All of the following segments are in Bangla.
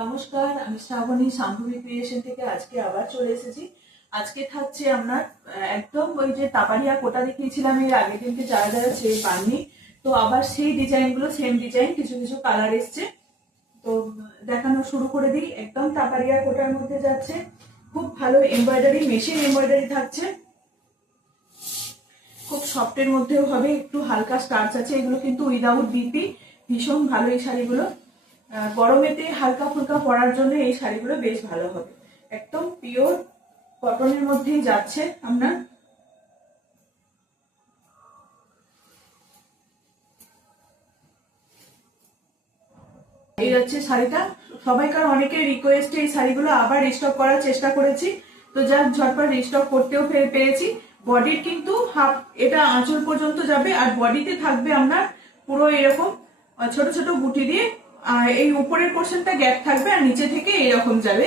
নমস্কার, আমি শ্রাবণী শাম্ভবী ক্রিয়েশন থেকে আজকে আবার চলে এসেছি। আজকে থাকছে আপনার একদম ওই যে তাপারিয়া কোটা দেখিয়েছিলাম এর আগের দিনকে, যারা যারা ছেড়ে পাননি, তো আবার সেই ডিজাইনগুলো, সেম ডিজাইন, কিছু কিছু কালার এসছে, তো দেখানো শুরু করে দিই। একদম তাপারিয়া কোটার মধ্যে যাচ্ছে, খুব ভালো এমব্রয়ডারি, মেশিন এমব্রয়ডারি থাকছে, খুব সফটের মধ্যেও হবে, একটু হালকা স্টার্চ আছে। এগুলো কিন্তু উইদাউট বিপি, ভীষণ ভালো এই শাড়িগুলো। গরমেতে হালকা ফুলকা পরার জন্য এই শাড়িগুলো বেশ ভালো হবে। একদম পিওর কটনের মধ্যেই যাচ্ছে আপনার। এই যাচ্ছে শাড়িটা। সবাইকার অনেকের রিকোয়েস্টে এই শাড়িগুলো আবার রিস্টক করার চেষ্টা করেছি, তো যার ঝটপট রিস্টক করতেও পেরেছি। বডির কিন্তু হাফ, এটা আঁচল পর্যন্ত যাবে, আর বডিতে থাকবে আপনার পুরো এরকম ছোট ছোট বুটি দিয়ে, এই উপরের পোর্শনটা গ্যাপ থাকবে, আর নিচে থেকে এরকম যাবে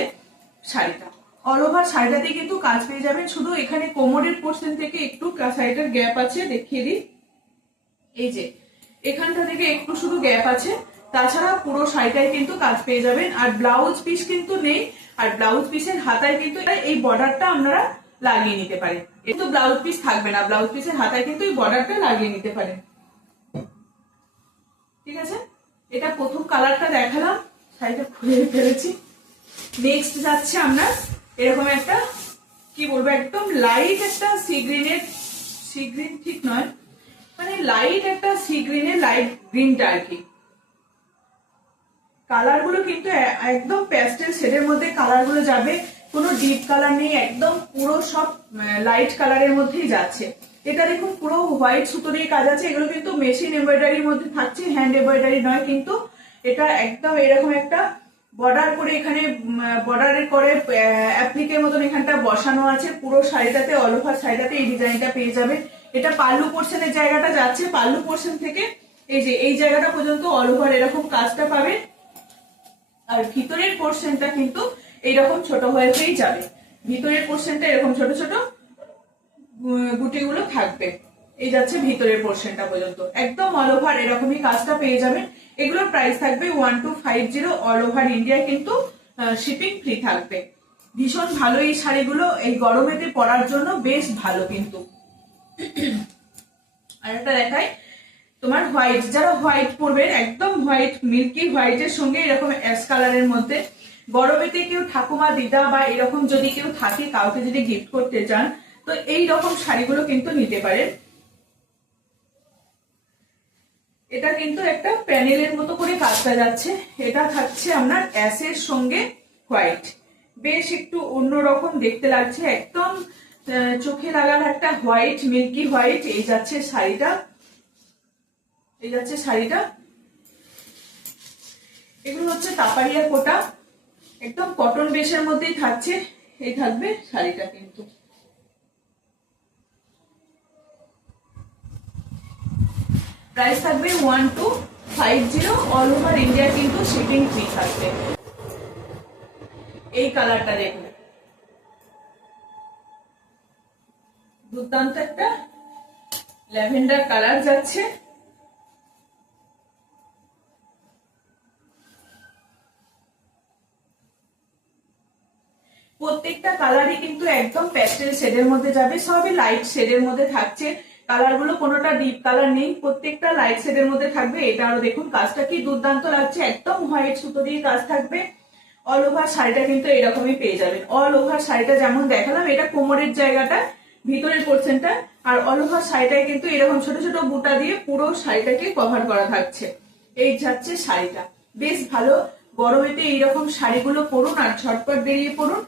শাড়িটা। অল ওভার শাড়িটাতে কিন্তু কাজ পেয়ে যাবেন, শুধু এখানে কোমরের পোর্শন থেকে একটু শাড়িটার গ্যাপ আছে, দেখিয়ে দিই। এই যে এখানটা থেকে একটু শুধু গ্যাপ আছে, তাছাড়া পুরো শাড়িটাই কিন্তু কাজ পেয়ে যাবেন। আর ব্লাউজ পিস কিন্তু নেই, আর ব্লাউজ পিসের হাতায় কিন্তু এই বর্ডারটা আপনারা লাগিয়ে নিতে পারেন। কিন্তু ব্লাউজ পিস থাকবে না, ব্লাউজ পিসের হাতায় কিন্তু এই বর্ডারটা লাগিয়ে নিতে পারেন। ঠিক আছে, এটা প্রথম কালারটা দেখালাম, শাড়িটা খুলে ফেলেছি। নেক্সট যাচ্ছে আমরা এরকম একটা, কি বলবো, একদম লাইট একটা সি গ্রিনের, সি গ্রিন ঠিক নয়, মানে লাইট একটা সি গ্রিনের লাইট গ্রিনটা আর কি। কালার গুলো কিন্তু একদম প্যাস্টেল শেডের মধ্যে কালার গুলো যাবে, কোনো ডিপ কালার নেই, একদম পুরো সব লাইট কালারের মধ্যেই যাচ্ছে। এটা দেখুন পুরো হোয়াইট সুতো দিয়ে কাজ আছে, এগুলো কিন্তু মেশিন এমব্রয়ডারির মধ্যে থাকছে, হ্যান্ড এমব্রয়ডারি নয় কিন্তু। এটা একদম এরকম একটা বর্ডার করে, এখানে বর্ডারের করে অ্যাপ্লিকের মতন এখানটা বসানো আছে। পুরো শাড়িটাতে, অল ওভার শাড়িটাতে এই ডিজাইনটা পেয়ে যাবে। এটা পাল্লু পোর্শনের জায়গাটা যাচ্ছে, পাল্লু পোর্শন থেকে এই যে এই জায়গাটা পর্যন্ত অল ওভার এরকম কাজটা পাবে, আর ভিতরের পোর্শনটা কিন্তু এইরকম ছোট হয়েই যাবে। ভিতরের পোর্শনটা এরকম ছোট ছোট গুটিগুলো থাকবে, এই যাচ্ছে ভিতরের পোর্শনটা পর্যন্ত, একদম অল ওভার এরকমই কাজটা পেয়ে যাবেন। এগুলোর প্রাইস থাকবে 1250, অল ওভার ইন্ডিয়া কিন্তু শিপিং ফ্রি থাকবে। ভীষণ ভালো এই শাড়িগুলো, এই গরমেতে পরার জন্য বেশ ভালো কিন্তু। আর একটা দেখাই তোমার হোয়াইট, যারা হোয়াইট পরবেন, একদম হোয়াইট, মিল্কি হোয়াইটের সঙ্গে এরকম অ্যাশ কালারের মধ্যে, গরমেতে কেউ ঠাকুমা দিদা বা এরকম যদি কেউ থাকে, কাউকে যদি গিফট করতে চান, তো এই রকম শাড়িগুলো কিন্তু নিতে পারেন। এটা কিন্তু একটা প্যানেলের মতো করে কাজটা যাচ্ছে। এটা থাকছে আপনার অ্যাশের সঙ্গে হোয়াইট, বেশ একটু অন্যরকম দেখতে লাগছে, একদম চোখে লাগার একটা হোয়াইট, মিল্কি হোয়াইট। এই যাচ্ছে শাড়িটা, এই যাচ্ছে শাড়িটা। এগুলো হচ্ছে তাপারিয়া কোটা, একদম কটন বেশের মধ্যেই থাকছে। এই থাকবে শাড়িটা কিন্তু। প্রাইস থাকবে 1250, অল ওভার ইন্ডিয়া কিন্তু শিপিং ফ্রি থাকবে। এই কালারটা দেখুন, দুর্দান্ত একটা ল্যাভেন্ডার কালার যাচ্ছে। প্রত্যেকটা কালারই কিন্তু একদম প্যাস্টেল শেডের মধ্যে যাবে, সবই লাইট শেডের মধ্যে থাকছে। কালার গুলো কোনোটা ডিপ কালার নেই, প্রত্যেকটা লাইট শেডের মধ্যে থাকবে। এটা আরো দেখুন কাজটা কি দুর্দান্ত লাগছে, একদম হোয়াইট সুতো দিয়ে কাজ থাকবে। অল ওভার শাড়িটা কিন্তু এরকমই পেয়ে যাবেন। অল ওভার শাড়িটা যেমন দেখালাম, এটা কোমরের জায়গাটা, ভিতরের পোর্শনটা, আর অল ওভার শাড়িটায় কিন্তু এরকম ছোট ছোট বুটা দিয়ে পুরো শাড়িটাকে কভার করা থাকছে। এই যাচ্ছে শাড়িটা, বেশ ভালো। গরমেতে এইরকম শাড়িগুলো পরুন আর ঝটপট বেরিয়ে পড়ুন,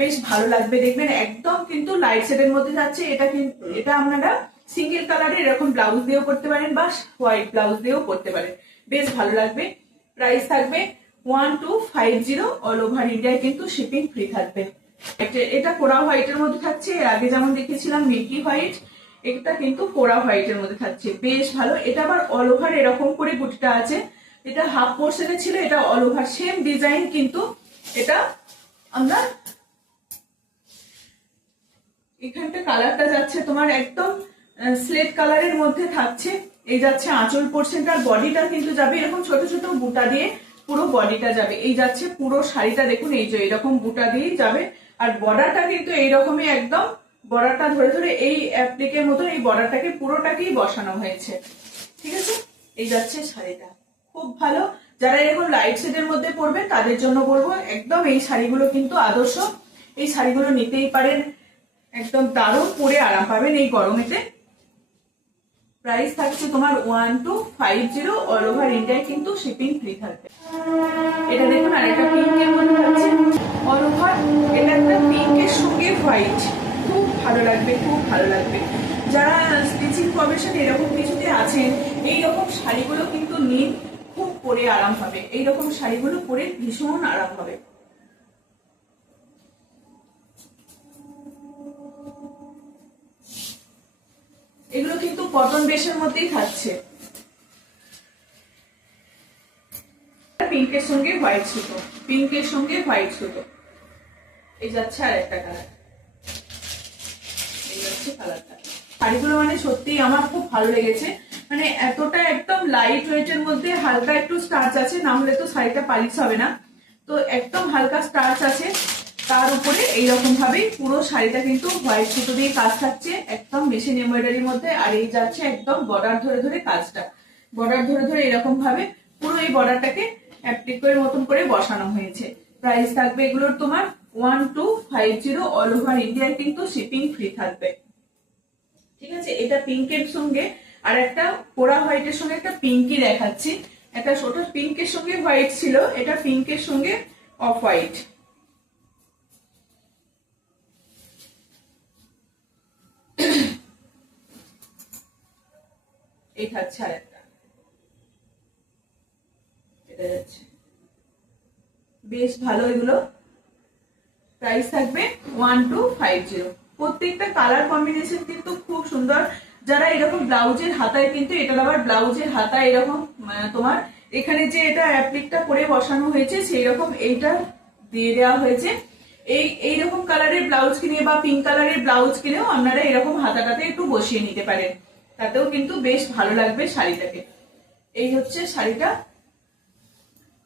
বেশ ভালো লাগবে দেখবেন। একদম কিন্তু লাইট শেডের মধ্যে যাচ্ছে। এটা কিন্তু, এটা আপনারা সিঙ্গেল কালারে এরকম ব্লাউজ দিয়েও করতে পারেন, বা হোয়াইট ব্লাউজ দিয়েও করতে পারেন, বেশ ভালো লাগবে। প্রাইস থাকবে 1250, অল ওভার ইন্ডিয়ায় কিন্তু শিপিং ফ্রি থাকবে। এটা কোরা হোয়াইটের মধ্যে থাকছে, এর আগে যেমন দেখেছিলাম মিল্কি হোয়াইট, এটা কিন্তু কোরা হোয়াইটের মধ্যে থাকছে, বেশ ভালো। এটা আবার অল ওভার এরকম করে বুটিটা আছে, এটা হাফ পোর্শনে ছিল, এটা অল ওভার সেম ডিজাইন কিন্তু। এটা আমরা এখানটা কালারটা যাচ্ছে তোমার একদম স্লেট কালারের মধ্যে থাকছে। এই যাচ্ছে আঁচল পোর্শনটার, বডিটা কিন্তু যাবে এরকম ছোট ছোট বুটা দিয়ে, পুরো বডিটা যাবে। এই যাচ্ছে পুরো শাড়িটা, দেখুন এই যে এরকম বুটা দিয়েই যাবে। আর বর্ডারটা কিন্তু এইরকমই একদম, বর্ডারটা ধরে ধরে এই অ্যাপ্লিকের মতো এই বর্ডারটাকে পুরোটাকেই বসানো হয়েছে। ঠিক আছে, এই যাচ্ছে শাড়িটা, খুব ভালো। যারা এরকম লাইট শেডের মধ্যে পরবেন তাদের জন্য বলবো একদম এই শাড়িগুলো কিন্তু আদর্শ, এই শাড়িগুলো নিতেই পারেন, একদম দারুণ, পরে আরাম পাবেন এই গরমেতে। প্রাইস থাকছে তোমার 1250, অল ওভার ইন্ডিয়ায় কিন্তু শিপিং ফ্রি থাকবে। এটা দেখুন আর একটা পিঙ্কের মধ্যে থাকছে অল ওভার, এটা একটা পিঙ্কের সঙ্গে হোয়াইট, খুব ভালো লাগবে, খুব ভালো লাগবে। যারা স্টিচিং প্রফেশন এরকম কিছুতে আছেন, এইরকম শাড়িগুলো কিন্তু নিন, খুব পরে আরাম হবে। এইরকম শাড়িগুলো পরে ভীষণ আরাম হবে। এগুলো কিন্তু কটন বেসের মধ্যেই থাকছে, পিঙ্কের সঙ্গে হোয়াইট সুতো, পিঙ্কের সঙ্গে হোয়াইট সুতো। এই যাচ্ছে আর একটা কালার, এই যাচ্ছে কালারটা। শাড়িগুলো মানে সত্যি আমার খুব ভালো লেগেছে, মানে এতটা একদম লাইট ওয়েটের মধ্যে হালকা একটু স্টার্চ আছে, না হলে তো শাড়িটা পালিশ হবে না, তো একদম হালকা স্টার্চ আছে। তার উপরে এইরকম ভাবে পুরো শাড়িটা কিন্তু হোয়াইট সুতো দিয়ে কাজ থাকছে, একদম মেশিন এমব্রয়ডারির মধ্যে। আর এই যাচ্ছে একদম বর্ডার ধরে ধরে কাজটা, বর্ডার ধরে ধরে এরকম ভাবে পুরো এই বর্ডারটাকে অ্যাপ্লিকের মতন করে বসানো হয়েছে। প্রাইস থাকবে এগুলোর তোমার 1250, অল ওভার ইন্ডিয়ায় কিন্তু শিপিং ফ্রি থাকবে। ঠিক আছে, এটা পিঙ্কের সঙ্গে আর একটা পোড়া হোয়াইটের সঙ্গে একটা পিঙ্কি দেখাচ্ছি। একটা ওটা পিঙ্কের সঙ্গে হোয়াইট ছিল, এটা পিঙ্কের সঙ্গে অফ হোয়াইট। এই থাকছে আর একটা, এটা যাচ্ছে বেশ ভালো এগুলো। প্রাইস থাকবে 1250। প্রত্যেকটা কালার কম্বিনেশন কিন্তু খুব সুন্দর। যারা এরকম ব্লাউজের হাতায়, কিন্তু এটা আবার ব্লাউজের হাতায় এরকম তোমার এখানে যে এটা অ্যাপ্লিকটা করে বসানো হয়েছে সেই রকম এইটা দিয়ে দেওয়া হয়েছে। এইরকম কালারের ব্লাউজ কিনে বা পিঙ্ক কালারের ব্লাউজ কিনেও আপনারা এরকম হাতাটাতে একটু বসিয়ে নিতে পারেন, তাতেও কিন্তু বেশ ভালো লাগবে শাড়িটাকে। এই হচ্ছে শাড়িটা,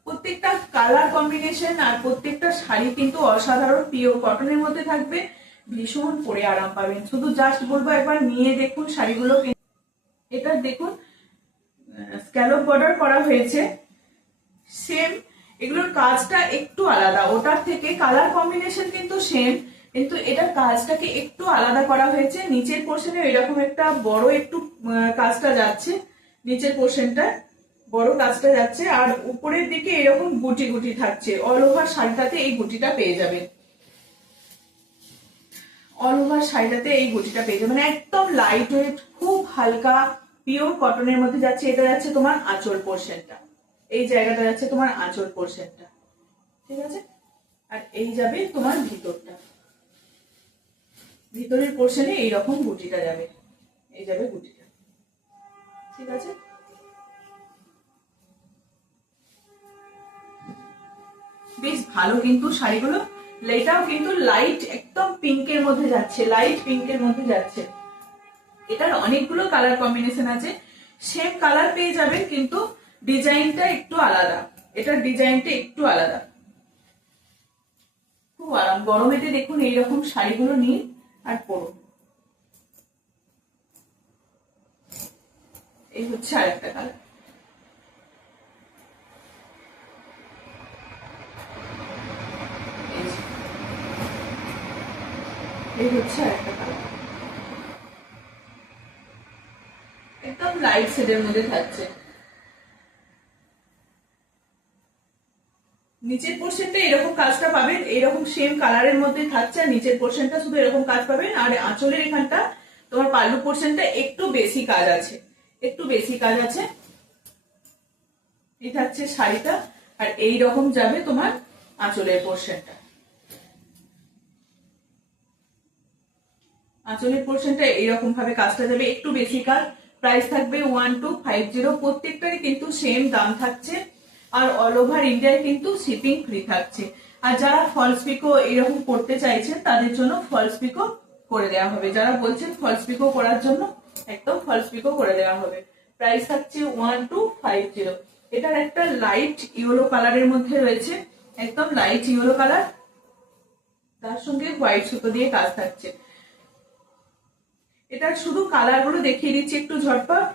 প্রত্যেকটা কালার কম্বিনেশন আর প্রত্যেকটা শাড়ি কিন্তু অসাধারণ, পিওর কটনের মধ্যে থাকবে, ভীষণ পরে আরাম পাবেন। শুধু জাস্ট বলবো একবার নিয়ে দেখুন শাড়িগুলো। এটা দেখুন স্ক্যালপ বর্ডার করা হয়েছে, সেম এগুলোর কাজটা একটু আলাদা, ওটার থেকে কালার কম্বিনেশন কিন্তু সেম, কিন্তু এটার কাজটাকে একটু আলাদা করা হয়েছে। নিচের পোর্শনে এরকম একটা বড় একটু কাজটা যাচ্ছে, নিচের পোর্শনটা বড় কাজটা যাচ্ছে, আর উপরের দিকে এরকম গুটি গুটি থাকছে। অল ওভার শাড়িটাতে এই গুটিটা পেয়ে যাবে, অল ওভার শাড়িটাতে এই গুটিটা পেয়ে যাবে, মানে একদম লাইট ওয়েট, খুব হালকা পিওর কটনের মধ্যে যাচ্ছে। এটা যাচ্ছে তোমার আঁচল পোর্শনটা, এই জায়গাটা যাচ্ছে তোমার আঁচল পোর্শনটা। ঠিক আছে, আর এই যাবে তোমার ভিতরটা, ভিতরের পোর্শনে এইরকম গুটিটা যাবে, এই যাবে গুটিটা। ঠিক আছে, বেশ ভালো কিন্তু শাড়িগুলো। এটাও কিন্তু লাইট একদম পিঙ্কের মধ্যে যাচ্ছে, লাইট পিঙ্কের মধ্যে যাচ্ছে। এটার অনেকগুলো কালার কম্বিনেশন আছে, সেম কালার পেয়ে যাবেন কিন্তু ডিজাইনটা একটু আলাদা, এটার ডিজাইনটা একটু আলাদা। খুব আরাম গরমেতে, দেখুন এইরকম শাড়িগুলো নিন আর পরুন। এই হচ্ছে আর একটা কালার, এই হচ্ছে আর একটা কালার, একদম লাইট শেডের মধ্যে থাকছে। নিচের পোর্শনটা এরকম কাজটা পাবেন, এরকম সেম কালারের মধ্যে থাকছে, আর নিচের পোর্শনটা শুধু এরকম কাজ পাবেন। আর আঁচলের এখানটা তোমার পাল্লু পোর্শনটা একটু বেশি কাজ আছে, একটু বেশি কাজ আছে। এই থাকছে শাড়িটা, আর এই রকম যাবে তোমার আঁচলের পোর্শনটা, আঁচলের পোর্শনটা এইরকম ভাবে কাজটা যাবে, একটু বেশি কাজ। প্রাইস থাকবে 1250, প্রত্যেকটারই কিন্তু সেম দাম থাকছে, আর অল ওভার ইন্ডিয়ায় কিন্তু শিপিং ফ্রি থাকছে। আর যারা ফলস পিকো এরকম করতে চাইছেন তাদের জন্য ফলস পিকো করে দেওয়া হবে, যারা বলছেন ফলস পিকো করার জন্য একদম ফলস পিকো করে দেওয়া হবে। প্রাইস থাকছে 1250। এটার একটা লাইট ইয়েলো কালারের মধ্যে রয়েছে, একদম লাইট ইয়েলো কালার, তার সঙ্গে হোয়াইট সুতো দিয়ে কাজ থাকছে। এটার শুধু কালার গুলো দেখিয়ে দিচ্ছি একটু ঝটপট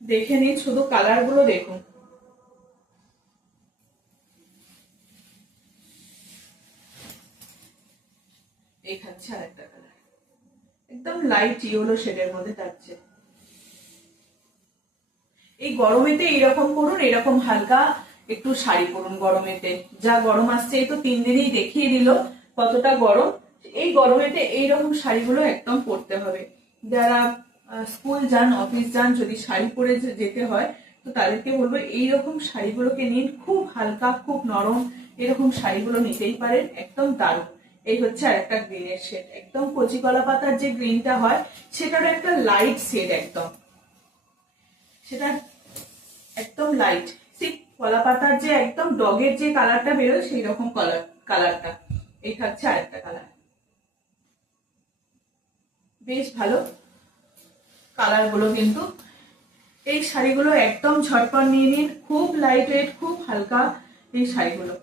দেখে নিন, শুধু কালার গুলো দেখুন। এই থাকছে আর একটা কালার, একদম লাইট ইয়েলো শেডের মধ্যে থাকছে। এই গরমেতে এইরকম করুন, এরকম হালকা একটু শাড়ি পরুন গরমেতে, যা গরম আসছে এই তো 3 দিনই দেখিয়ে দিল কতটা গরম। এই গরমেতে এইরকম শাড়িগুলো একদম পরতে হবে। যারা স্কুল যান, অফিস যান, যদি শাড়ি পরে যেতে হয় তো তাদেরকে বলবো এইরকম শাড়িগুলোকে নিন, খুব হালকা খুব নরম এরকম শাড়িগুলো নিতেই পারেন, একদম দারুণ। এই হচ্ছে আর একটা গ্রিনের শেড, একদম কচি কলা পাতার যে গ্রিনটা হয় সেটার একটা লাইট শেড, একদম সেটা একদম লাইট, ঠিক কলা পাতার যে একদম ডগের যে কালারটা বেরোয় সেই রকম কালারটা। এই থাকছে আরেকটা কালার, বেশ ভালো কালার গুলো কিন্তু। এই শাড়িগুলো একদম ঝটপট নিয়ে নিন, খুব লাইট ওয়েট, খুব হালকা এই শাড়িগুলো।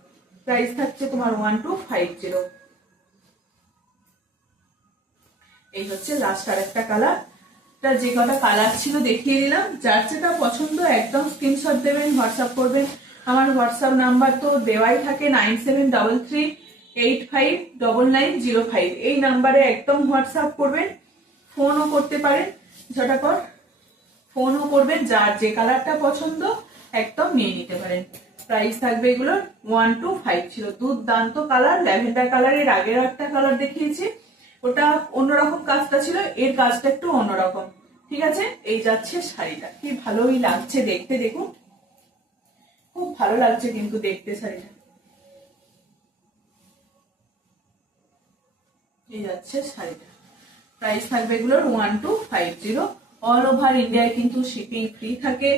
প্রাইস থাকছে তোমার 1250। এই হচ্ছে লাস্ট আর একটা কালার। যে কটা কালার ছিল দেখিয়ে দিলাম, যার যেটা পছন্দ একদম স্ক্রিনশট দেবেন, হোয়াটসঅ্যাপ করবেন। আমার হোয়াটসঅ্যাপ নাম্বার তো দেওয়াই থাকে 9733859905। এই নাম্বারে একদম হোয়াটসঅ্যাপ করবেন, ফোনও করতে পারেন, ঝটাপট ফোনও করবেন, যার যে কালারটা পছন্দ একদম নিয়ে নিতে পারেন। প্রাইস থাকবে এগুলোর 1250 ছিল। দুর্দান্ত কালার, ল্যাভেন্ডার কালারের আগের একটা কালার দেখিয়েছি, ওটা অন্যরকম কাজটা ছিল, এর কাজটা একটু অন্যরকম। ঠিক আছে, এই যাচ্ছে শাড়িটা, কি ভালোই লাগছে দেখতে, দেখুন খুব ভালো লাগছে কিন্তু দেখতে শাড়িটা। এই যাচ্ছে শাড়িটা, প্রাইস থাকবে এগুলোর 1250। অল ওভার ইন্ডিয়ায় কিন্তু শিপিং ফ্রি থাকে।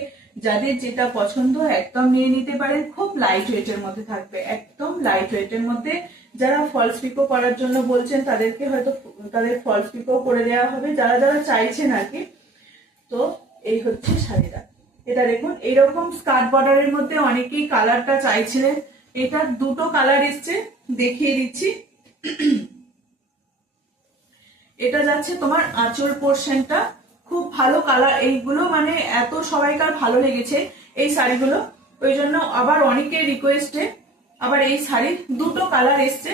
যাদের যেটা পছন্দ একদম নিয়ে নিতে পারেন, খুব লাইট ওয়েটের মধ্যে থাকবে, একদম লাইট ওয়েটের মধ্যে। যারা ফলস পিকো করার জন্য বলছেন তাদেরকে হয়তো তাদের ফলস পিকো করে দেওয়া হবে, যারা যারা চাইছেন আর কি। তো এই হচ্ছে শাড়িটা, এটা দেখুন এইরকম স্কার্ট বর্ডারের মধ্যে অনেকেই কালারটা চাইছিলেন, এটা দুটো কালার এসছে দেখিয়ে দিচ্ছি। এটা যাচ্ছে তোমার আঁচল পোর্শনটা, খুব ভালো কালার এইগুলো, মানে এত সবাইকার ভালো লেগেছে এই শাড়িগুলো, ওই জন্য আবার অনেকের রিকোয়েস্টে আবার এই শাড়ির দুটো কালার এসছে।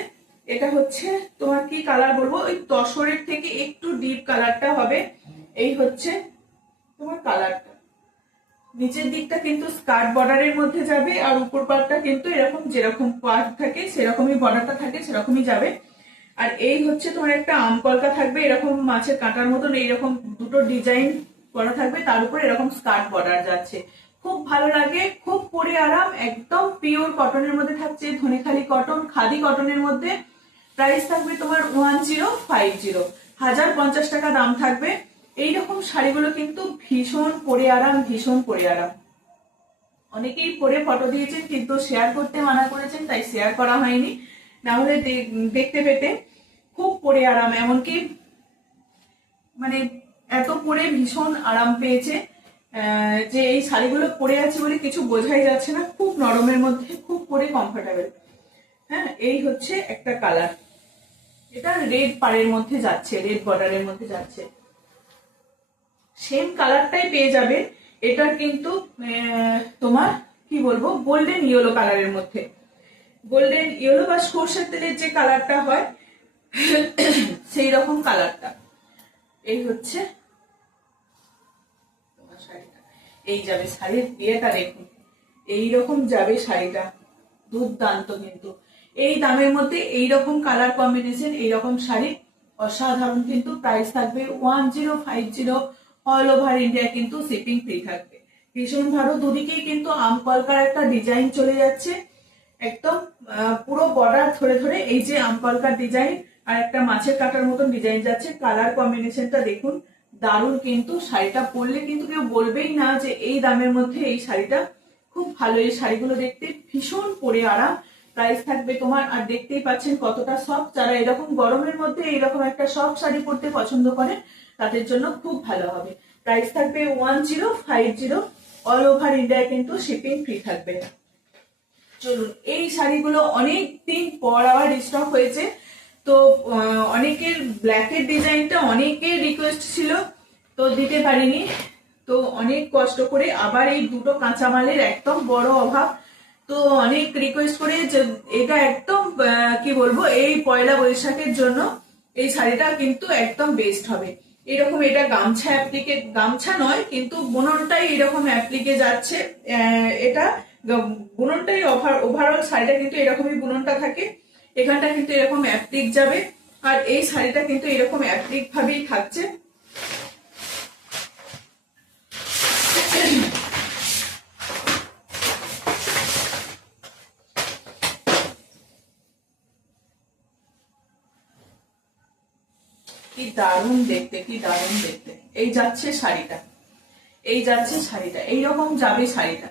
এটা হচ্ছে তোমার কি কালার বলবো, ওই তসরের থেকে একটু ডিপ কালারটা হবে। এই হচ্ছে তোমার কালারটা, নিচের দিকটা কিন্তু স্কার্ট বর্ডারের মধ্যে যাবে, আর উপর পার্টটা কিন্তু এরকম যেরকম পার্ট থাকে সেরকমই বর্ডারটা থাকে সেরকমই যাবে। আর এই হচ্ছে তোমার একটা আম কলকা থাকবে এরকম মাছের কাঁটার মতন, এইরকম দুটো ডিজাইন করা থাকবে, তার উপর এরকম স্কার্ট বর্ডার যাচ্ছে, খুব ভালো লাগে, খুব পরে আরাম, একদম পিওর কটনের মধ্যে থাকছে, ধনেখালি কটন, খাদি কটনের মধ্যে। প্রাইস থাকবে তোমার 1050, 1050 টাকা দাম থাকবে। এইরকম শাড়িগুলো কিন্তু ভীষণ পরে আরাম, ভীষণ পরে আরাম। অনেকেই পরে ফটো দিয়েছেন কিন্তু শেয়ার করতে মানা করেছেন, তাই শেয়ার করা হয়নি, না হলে দেখতে পেতে। খুব পরে আরাম, এমনকি মানে এত পরে ভীষণ আরাম পেয়েছে যে এই শাড়িগুলো পরে আছে বলে কিছু বোঝাই যাচ্ছে না, খুব নরমের মধ্যে, খুব পরে কমফোর্টেবল। হ্যাঁ, এই হচ্ছে একটা কালার, এটা রেড পাড়ের মধ্যে যাচ্ছে, রেড বর্ডারের মধ্যে যাচ্ছে, সেম কালারটাই পেয়ে যাবে। এটা কিন্তু তোমার কি বলবো, গোল্ডেন ইয়েলো কালারের মধ্যে, গোল্ডেন ইয়েলো বা সর্ষের তেলের যে কালারটা হয় সেই রকম কালারটা। এই হচ্ছে তোমার শাড়িটা, এই যাবে শাড়ির ইয়েটা দেখুন, এইরকম যাবে শাড়িটা, দুর্দান্ত কিন্তু। এই দামের মধ্যে এইরকম কালার কম্বিনেশন, এইরকম শাড়ি অসাধারণ কিন্তু। প্রাইস থাকবে 1050, অল ওভার ইন্ডিয়া কিন্তু শিপিং ফ্রি থাকবে। ভীষণ ভালো, দুদিকেই কিন্তু আম কলকার একটা ডিজাইন চলে যাচ্ছে, একদম পুরো বর্ডার ধরে ধরে এই যে আম কলকার ডিজাইন আর একটা মাছের কাটার মতন ডিজাইন যাচ্ছে। কালার কম্বিনেশনটা দেখুন, দারুণ কিন্তু। শাড়িটা পরলে কিন্তু কেউ বলবেই না যে এই দামের মধ্যে এই শাড়িটা খুব ভালো। এই শাড়িগুলো দেখতে ভীষণ পরে আরাম। প্রাইস থাকবে তোমার, আর দেখতেই পাচ্ছেন কতটা সফট, যারা এরকম গরমের মধ্যে এইরকম একটা সফট শাড়ি পরতে পছন্দ করেন তাদের জন্য খুব ভালো হবে। প্রাইস থাকবে 1050। অল ওভার ইন্ডিয়ায় কিন্তু শিপিং ফ্রি থাকবে। চলুন, এই শাড়িগুলো অনেক দিন পর আবার স্টক হয়েছে। তো অনেকের ব্ল্যাকের ডিজাইনটা অনেকের রিকোয়েস্ট ছিল, তো দিতে পারিনি। তো অনেক কষ্ট করে আবার এই দুটো কাঁচামালের একদম বড় অভাব, তো অনেক রিকোয়েস্ট করে যে এটা একদম কি বলবো, এই পয়লা বৈশাখের জন্য এই শাড়িটা কিন্তু একদম বেস্ট হবে। এরকম এটা গামছা অ্যাপ্লিকে, গামছা নয় কিন্তু বুননটাই এরকম অ্যাপ্লিকে যাচ্ছে। এটা বুননটাই ওভারঅল শাড়িটা কিন্তু এরকমই বুননটা থাকে, এখানটা কিন্তু এরকম অ্যাপ্লিক যাবে। আর এই শাড়িটা কিন্তু এরকম অ্যাপ্লিক ভাবেই থাকছে। কি দারুণ দেখতে, কি দারুণ দেখতে। এই যাচ্ছে শাড়িটা, এই যাচ্ছে শাড়িটা, এইরকম যাবে শাড়িটা,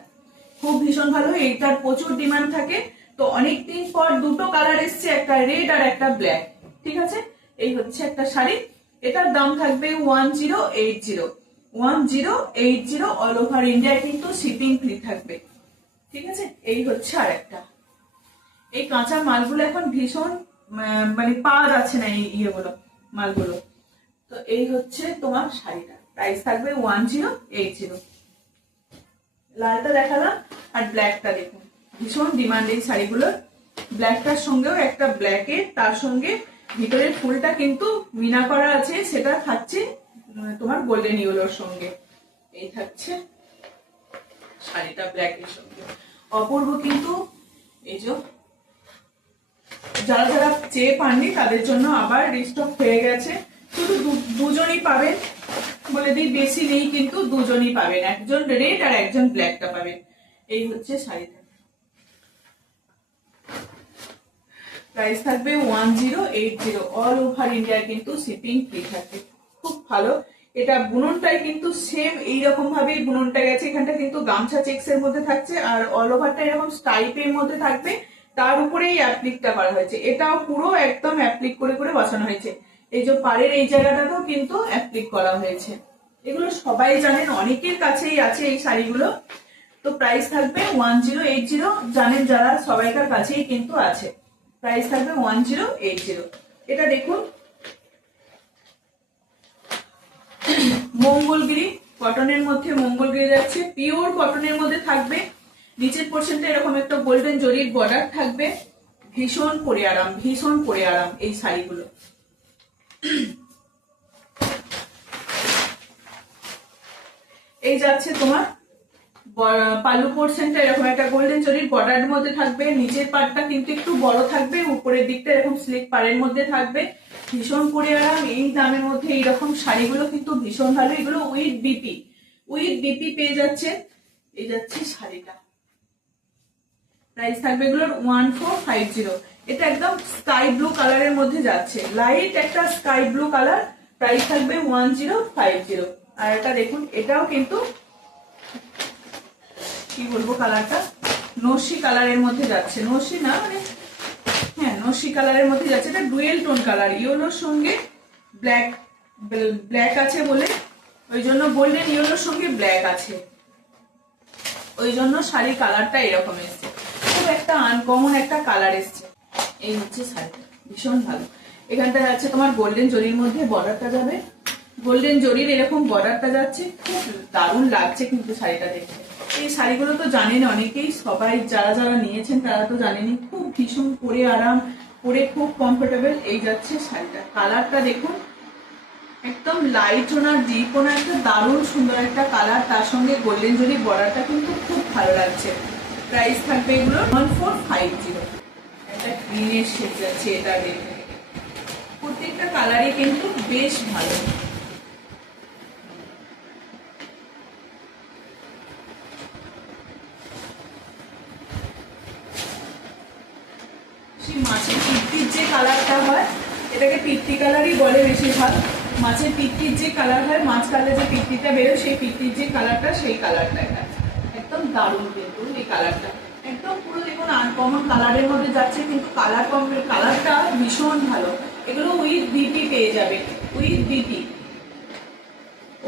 খুব ভীষণ ভালো। এইটার প্রচুর ডিমান্ড থাকে। তো অনেকদিন পর দুটো কালার এসছে, একটা রেড আর একটা ব্ল্যাক। ঠিক আছে, এই হচ্ছে একটা শাড়ি। এটার দাম থাকবে 1080, 1080 অল ওভার ইন্ডিয়া, কিন্তু শিপিং ফ্রি থাকবে। ঠিক আছে, এই হচ্ছে আর একটা। এই কাঁচা মালগুলো এখন ভীষণ মানে পাওয়া যাচ্ছে না, এই ইয়েগুলো মালগুলো। তো এই হচ্ছে তোমার শাড়িটা, প্রাইস থাকবে 1080। লালটা দেখালাম, আর ব্ল্যাকটা দেখুন, ভীষণ ডিমান্ড এই শাড়িগুলোর। ব্ল্যাকটার সঙ্গেও একটা ব্ল্যাকের, তার সঙ্গে ভিতরের ফুলটা কিন্তু মিনা করা আছে, সেটা থাকছে তোমার গোল্ডেন ইয়েলোর সঙ্গে। এই থাকছে শাড়িটা ব্ল্যাকের সঙ্গে, অপূর্ব কিন্তু। এই যে যারা যারা চেয়ে পাননি তাদের জন্য আবার রিস্টক হয়ে গেছে। শুধু দুজনই পাবেন বলে দিই, বেশি নেই কিন্তু দুজনই পাবেন, একজন রেড আর একজন ব্ল্যাকটা পাবেন। এই হচ্ছে শাড়িটা, প্রাইস থাকবে 1080 অল ওভার ইন্ডিয়া, কিন্তু শিপিং ফ্রি থাকবে। খুব ভালো। এটা বুননটাই কিন্তু সেম এইরকম ভাবেই বুননটা গেছে, এখানটা কিন্তু গামছা চেক্স এর মধ্যে থাকছে, আর অল ওভারটা এরকম স্টাইপের মধ্যে থাকবে, তার উপরেই অ্যাপ্লিকটা করা হয়েছে। এটাও পুরো একদম অ্যাপ্লিক করে করে বসানো হয়েছে। এই যে পাড়ের এই জায়গাটাতেও কিন্তু অ্যাপ্লিক করা হয়েছে। এগুলো সবাই জানেন, অনেকের কাছেই আছে এই শাড়িগুলো। তো প্রাইস থাকবে 1080, জানেন যারা সবাইকার কাছেই কিন্তু আছে। প্রাইস থাকবে 1080। এটা দেখুন, মঙ্গলগিরি কটনের মধ্যে, মঙ্গলগিরি যাচ্ছে, পিওর কটনের মধ্যে থাকবে। নিচের পোর্শনটা এরকম একটা গোল্ডেন জরির বর্ডার থাকবে। ভীষণ পরে আরাম, ভীষণ পরে আরাম এই শাড়িগুলো। এই যাচ্ছে তোমার পাল্লু পোর্শনটা এরকম একটা গোল্ডেন জরির বর্ডারের মধ্যে থাকবে। নিচের পার্টটা কিন্তু একটু বড় থাকবে, উপরের দিকটা এরকম স্লিক পাড়ের মধ্যে থাকবে। ভীষণ পরে আরাম। এই দামের মধ্যে এইরকম শাড়িগুলো কিন্তু ভীষণ ভালো। এগুলো উইথ বিপি, উইথ বিপি পেয়ে যাচ্ছে। এই যাচ্ছে শাড়িটা, প্রাইস থাকবে এগুলোর 1450। এটা একদম স্কাই ব্লু কালারের মধ্যে যাচ্ছে, লাইট একটা স্কাই ব্লু কালার। প্রাইস থাকবে 1050। আর এটা দেখুন, এটাও কিন্তু কি বলবো, কালারটা নসি কালারের মধ্যে যাচ্ছে, নসি না মানে হ্যাঁ নসি কালারের মধ্যে যাচ্ছে। এটা ডুয়েল টোন কালার, ইয়েলোর সঙ্গে ব্ল্যাক, ব্ল্যাক আছে বলে ওই জন্য, গোল্ডেন ইয়েলোর সঙ্গে ব্ল্যাক আছে, ওই জন্য শাড়ির কালারটা এরকম এসছে। খুব একটা আনকমন একটা কালার এসছে। এই হচ্ছে শাড়িটা, ভীষণ ভালো। এখানটা যাচ্ছে তোমার গোল্ডেন জরির মধ্যে বর্ডারটা যাবে, গোল্ডেন জরির এরকম বর্ডারটা যাচ্ছে। খুব দারুণ লাগছে কিন্তু শাড়িটা দেখতে। এই শাড়িগুলো তো জানেন অনেকেই, সবাই যারা যারা নিয়েছেন তারা তো জানেনই। খুব ভীষণ পরে আরাম, পরে খুব কমফোর্টেবল। এই যাচ্ছে শাড়িটা, কালারটা দেখুন, একদম লাইট ওনার ডিপ ওনার একটা দারুণ সুন্দর একটা কালার, তার সঙ্গে গোল্ডেন জরি বর্ডারটা কিন্তু খুব ভালো লাগছে। প্রাইস থাকবে এগুলো 1450। একটা গ্রিনের শেড যাচ্ছে, এটা দেখুন, প্রত্যেকটা কালারই কিন্তু বেশ ভালো। মাছের পিত্তির যে কালারটা হয়, এটাকে পিত্তি কালারই বলে বেশিরভাগ। মাছের পিত্তির যে কালার হয়, মাছ কালার যে পিত্তিটা বেরোয়, সেই পিত্তির যে কালারটা, সেই কালারটা এটা একদম দারুণ কিন্তু। এই কালারটা একদম পুরো দেখুন আনকমন কালারের মধ্যে যাচ্ছে, কিন্তু কালারটা ভীষণ ভালো। এগুলো উইথ বিপি পেয়ে যাবে, উইথ বিপি।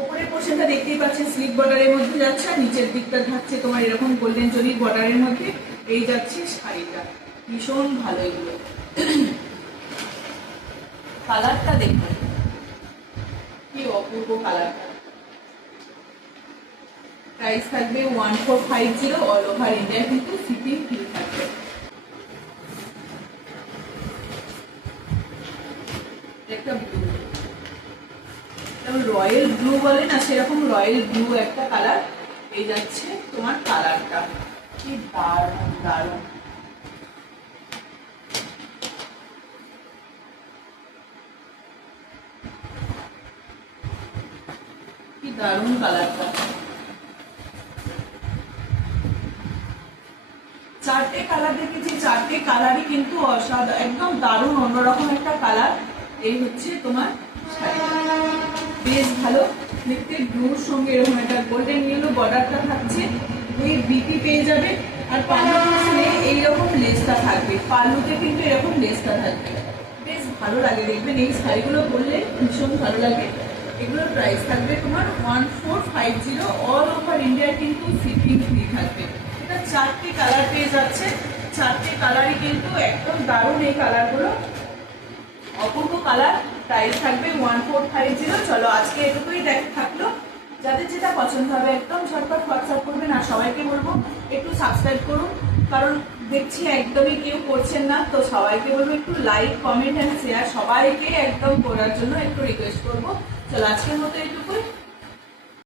উপরে পোর্শনটা দেখতেই পাচ্ছেন স্লিপ বর্ডারের মধ্যে যাচ্ছে, আর নিচের দিকটা থাকছে তোমার এরকম গোল্ডেন জরির বর্ডারের মধ্যে। এই যাচ্ছে শাড়িটা, ভীষণ ভালো এগুলো। কালারটা দেখুন কি অপূর্ব কালারটা। প্রাইস থাকবে 1450, অল ওভার ইন্ডিয়া কিন্তু শিপিং ফ্রি থাকবে। একটা ব্লু, রয়্যাল ব্লু বলে না, সেরকম রয়্যাল ব্লু একটা কালার। এই যাচ্ছে তোমার কালারটা, কি দারুণ দারুণ। কি দারুণ কালারটা। চারটে কালার দেখেছি, চারটে কালারই কিন্তু অসাধারণ, একদম দারুণ অন্যরকম একটা কালার। এই হচ্ছে তোমার শাড়ি, বেশ ভালো দেখতে। ব্লুর সঙ্গে এরকম একটা গোল্ডেন ইয়েলো বর্ডারটা থাকছে, এই বিপি পেয়ে যাবে। আর পাল্লুতে এইরকম লেসটা থাকবে, পাল্লুতে কিন্তু এরকম লেসটা থাকবে, বেশ ভালো লাগে দেখবেন। এই শাড়িগুলো পরলে ভীষণ ভালো লাগে। এগুলোর প্রাইস থাকবে তোমার 1450, অল ওভার ইন্ডিয়া কিন্তু শিপিং ফ্রি থাকবে। এটা চারটে কালার পেয়ে যাচ্ছে, চারটে কালারই কিন্তু একদম দারুণ। এই কালারগুলো অপূর্ব কালার, প্রাইস থাকবে 1450। চলো আজকে এটুকুই থাকলো। যাদের যেটা পছন্দ হবে একদম ঝটপট হোয়াটসঅ্যাপ করবেন। আর সবাইকে বলবো একটু সাবস্ক্রাইব করুন, কারণ দেখছি একদমই কেউ করছেন না। তো সবাইকে বলবো একটু লাইক, কমেন্ট অ্যান্ড শেয়ার সবাইকে একদম করার জন্য একটু রিকোয়েস্ট করবো। চলো আজকের মতো এটুকুই।